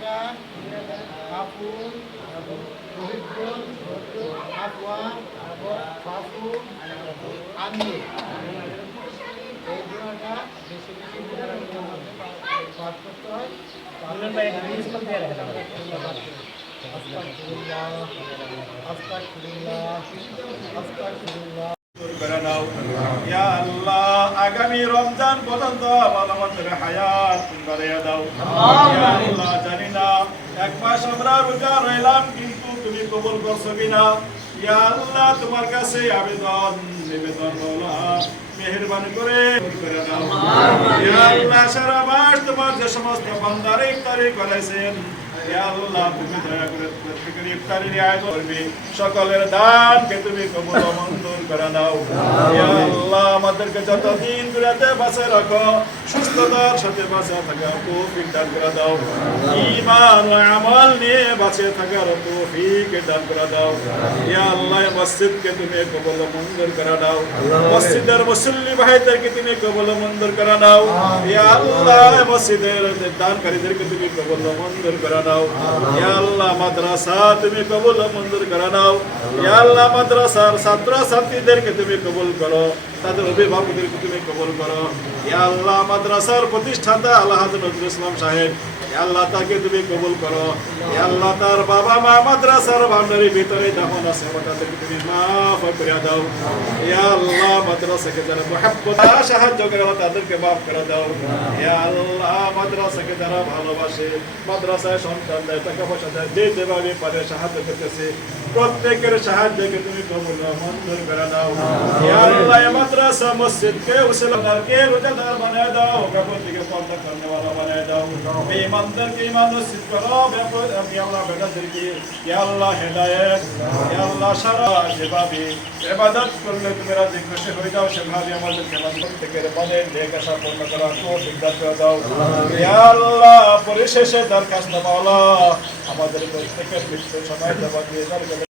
ঢাকা কাপুর রহিদ্দুল আফওয়া ফাফু আমি এই দুটা বেশি বেশি পাঠ করতে হয়। আস্তাগফিরুল্লাহ করে দাও ইয়া আল্লাহ আগামী রমজান পর্যন্ত আমাদের হায়াত বাড়িয়ে দাও। আল্লাহ জানি না এক মাস আমরা রোজা রইলাম কিন্তু তুমি কবুল করছ কিনা? ইয়া আল্লাহ তোমার কাছে আবেদন নিবেদন বলা মেহেরবানি করে করে দাও ইয়া আল্লাহ সারা মাস তোমার যে সমস্ত বান্দার ইফতারি করেছেন ইয়া আল্লাহ তুমি দয়া করে প্রত্যেকের ইফতারি রিয়ায়ত করবে সকলের দানকে তুমি কবুল ও মঞ্জুর করে দাও ইয়া আল্লাহ আমাদেরকে যতদিন দুনিয়াতে বাঁচে রাখো সুস্থতার সাথে বাঁচে থাকার তৌফিক দান করে দাও। ঈমান ও আমল নিয়ে বাঁচে থাকার তৌফিক দান করে দাও। ইয়া আল্লাহ এই মসজিদকে তুমি কবুল ও মঞ্জুর করে দাও মসজিদের মুসল্লি ভাইদেরকে তুমি কবুল ও মঞ্জুর করে দাও ইয়া আল্লাহ মসজিদের দানকারীদেরকে তুমি কবুল ও মঞ্জুর করে দাও ইয়া আল্লাহ, মাদ্রাসা তুমি কবুল মঞ্জুর করে দাও ইয়া আল্লাহ, মাদ্রাসার ছাত্র ছাত্রীদেরকে তুমি কবুল করো। তাদের অভিভাবকদেরকে তুমি কবুল করো। ইয়া আল্লাহ, মাদ্রাসার প্রতিষ্ঠাতা আল্লাহ নজরুল ইসলাম সাহেব ইয়া আল্লাহ তাকে তুমি কবুল করো। আল্লাহ তার বাবা মা মাদ্রাসার ভান্ডারের ভিতরে দাফন আছে তাদেরকে তুমি মাফ করে দাও। ইয়া আল্লাহ মাদ্রাসাকে যারা মহাব্বত, সাহায্য করে, তাদেরকে মাফ করে দাও। ইয়া আল্লাহ মাদ্রাসাকে যারা ভালোবাসে, মাদ্রাসায় সন্তান দেয়, টাকা পয়সা দেয়, যে যেভাবে পারে সাহায্য করতেছে, প্রত্যেকের সাহায্যকে তুমি কবুল মঞ্জুর করে দাও। ইয়া আল্লাহ মাদ্রাসা, মসজিদকে, উসলাদারকে রোজাদার বানায় দাও, কাপড় থেকে পর্দা করনে वाला বানায় দাও বেঈমানদেরকে ঈমান নসিব করো আল্লাহ বেটাদেরকে আল্লাহ হেদায়েত আল্লাহ সারা যেভাবে ইবাদত করলে তুমি রাজি খুশি হয়ে যাও, সেভাবে আমাদেরকে ইবাদত থেকে মনের নেক আশা পূর্ণ করা তো সিদ্ধান্ত করে দাও আল্লাহ, পরিশেষে দরখাস্ত মাওলা, আমাদের প্রত্যেকের মৃত্যু সময় জবাব দিয়ে